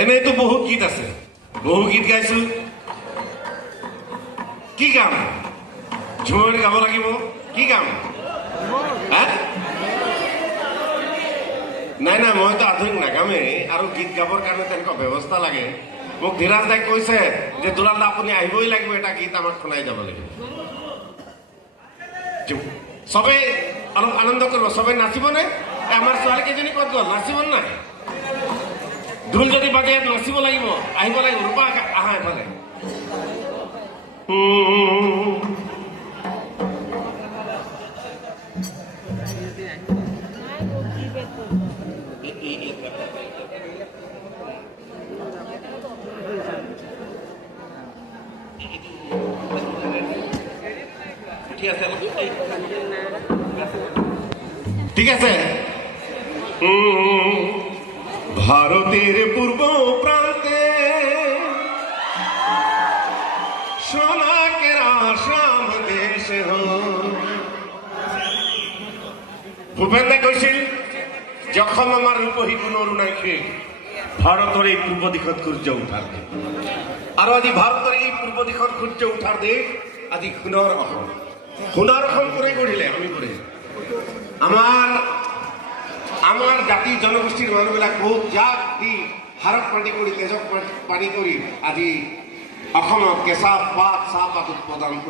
এনেইতো বহুত গীত আছে, বহু গীত গাইছো। কি গাম? ঝুমৰি গাব লাগিব। কি গাম? নাই নাই, মইতো আধুনিক নাগামেই, আৰু গীত গাবৰ কাৰণে তেনেকুৱা ব্যৱস্থা লাগে। মোক ধীৰাজ দাই কৈছে যে দুলাল দা আপুনি আহিবই লাগিব, এটা গীত আমাক শুনাই যাব লাগিব। চবেই অলপ আনন্দ কৰিব, চবেই নাচিবনে? আমাৰ ছোৱালী কেইজনী ক'ত গ'ল? নাচিব নাই? ঢোল যদি বাজে নাচিব লাগিব, আহিব লাগিব। ৰূপা আহা এফালে। ঠিক আছে। ভারতের পূর্ব প্রান্তে সোনাকের আসাম দেশ। ভূপেন্দ্ৰে কৈছিল যে অসম আমাৰ ৰূপহী কোনো অৰুণাক্ষী, ভাৰতৰ এই পূৰ্ব দিশত সূৰ্য উঠাৰ দেশ। আৰু আজি ভাৰতৰ এই পূৰ্ব দিশত সূৰ্য উঠাৰ দেশ আজি সোণৰ অসম। সোণৰ অসম কোনে গঢ়িলে? আমি গঢ়িলে। আমাৰ জাতি জনগোষ্ঠীৰ মানুহবিলাক বহুত জাক দি হাৰক পাতি কৰি তেজক পানী কৰি আজি অসমত কেঁচা পাত চাহপাত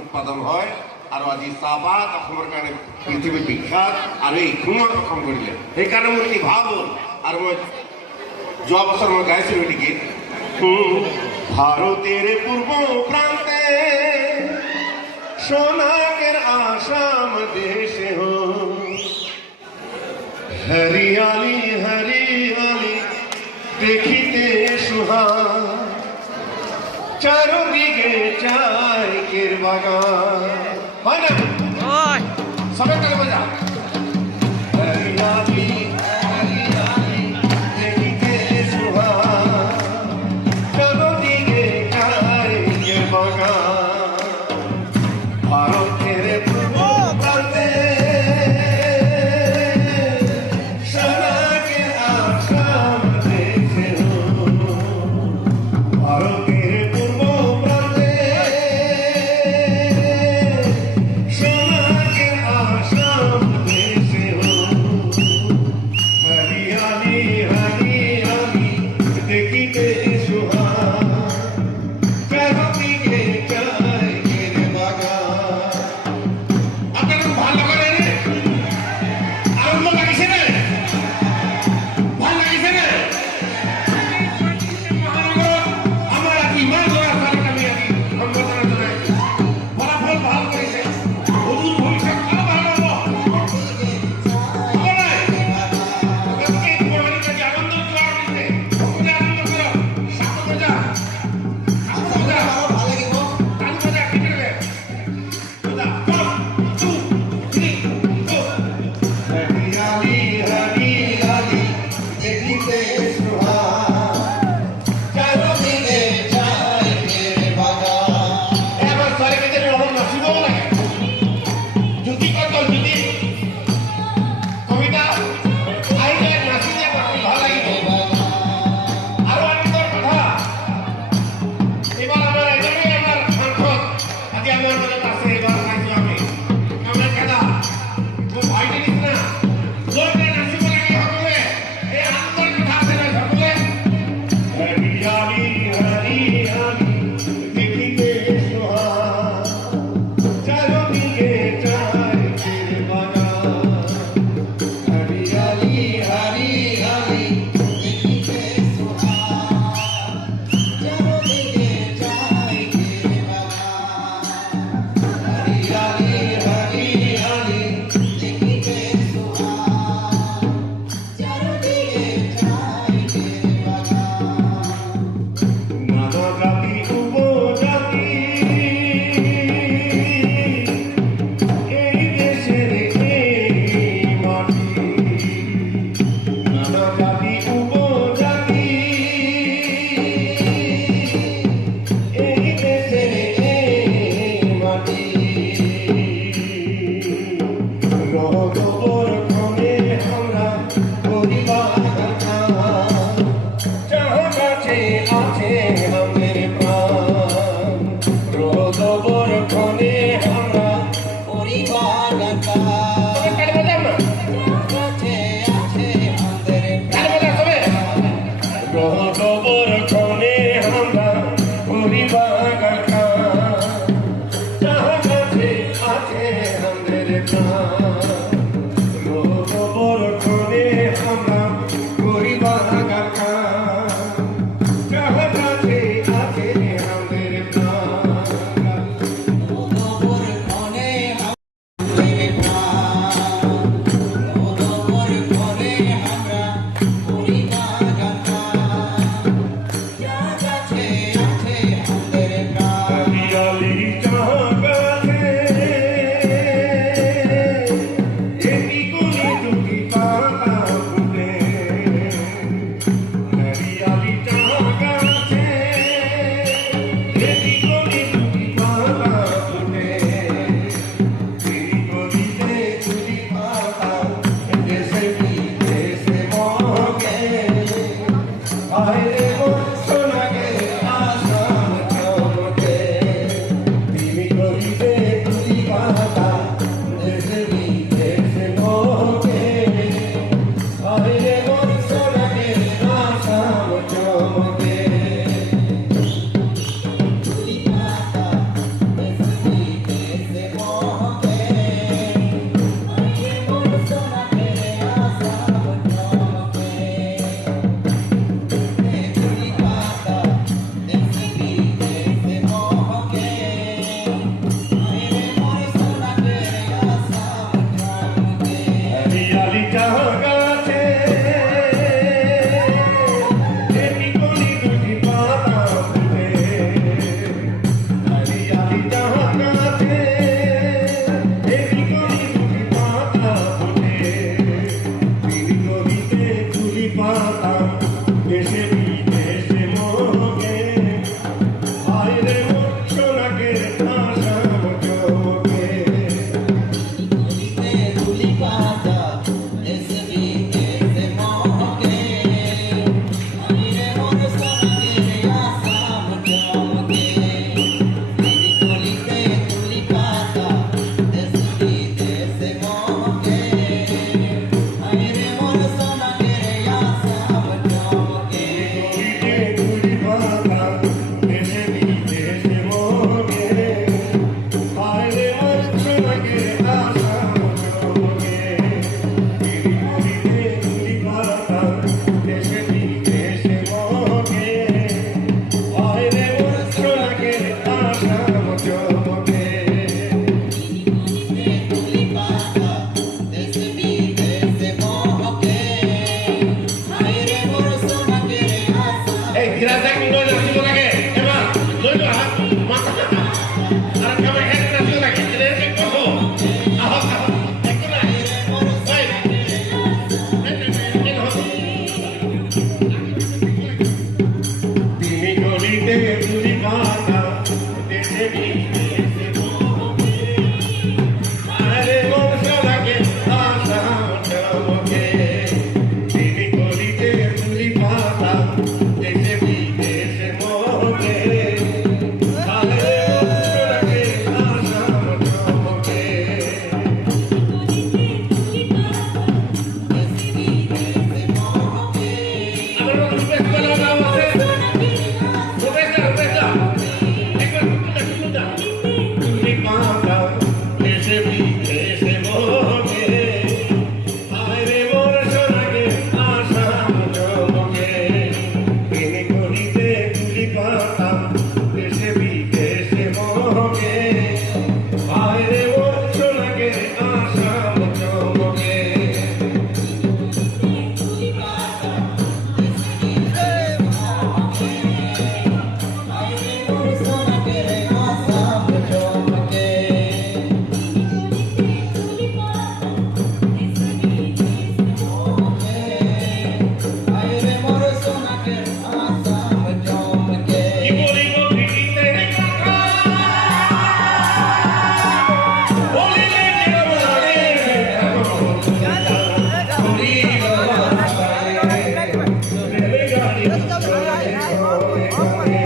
উৎপাদন হয়। আৰু আজি চাহপাত অসমৰ কাৰণে পৃথিৱীৰ বিখ্যাত, আৰু এই সোণৰ অসম গঢ়িলে। সেইকাৰণে মোৰ এটি ভাৱ হ'ল, আৰু মই যোৱা বছৰ মই গাইছিলোঁ এটি গীত। ভারতের পূর্ব প্রান্তে সোনাকের আসাম দেশে হো, হরিয়ালি হরিয়ালি দেখিতে সুহান, চারদিকে চাইকের বাগান। হয় না? সবাই তালে বাজা। হরিয়ালি হরিয়ালি দেখিতে সুহান, চারদিকে চাইকের বাগান। ভারতের পূর্ব প্রান্তে সোনাকের আসাম দেশে হো, ভারতের পূর্ব প্রান্তে সোনাকের আসাম কাছে আছে আমাদের প্রাণ রোদ বরক্ষণে আমরা করি বাগান রোদ বরক্ষণে আমরা করি বাগান যার কাছে আছে আমাদের প্রাণ রোদ বরক্ষণে আমরা করি বাগান যার কাছে আছে আমাদের প্রাণ হরিয়ালি জাগাতে এটি কোনি দুটি পাতা ফুটে হরিয়ালি জাগাতে এটি কোনি দুটি পাতা ফুটে এই গলিতে দুটি পাতা দেশে বিদেশে মগে আরে ও সোনাকে আসাম চমকে তুমি গলিতে দুটি পাতা দেশে বিদেশে মগে আরে ও সোনাকে আসাম চমকে হরিয়ালি জাগাতে এটি কোনি দুটি পাতা ফুটে হরিয়ালি জাগাতে এটি কোনি দুটি পাতা ফুটে তিনি গলিতে দুটি পাতা দেশে বিদেশে মগে আইরে মোর সোনাকে আসাম চমকে গলিতে দুটি পাতা দেশে বিদেশে মগে আইরে মোর সোনাকে আসাম চমকে তিনি গলিতে দুটি পাতা দেশে বিদেশে মগে আইরে মোর সোনাকে আসাম চমকে এই ধীরা দেখ লই নাচিব লাগে এবা লই লো হাত মাথা আর কামে হেড নাচিব লাগে এর কে কহো আহ একটু না তিনি গলিতে দুটি পাতা দেশে বিদেশে মগে আরে মোর সোনাকে আসাম চমকে তিনি গলিতে দুটি পাতা দেশে বিদেশে হরে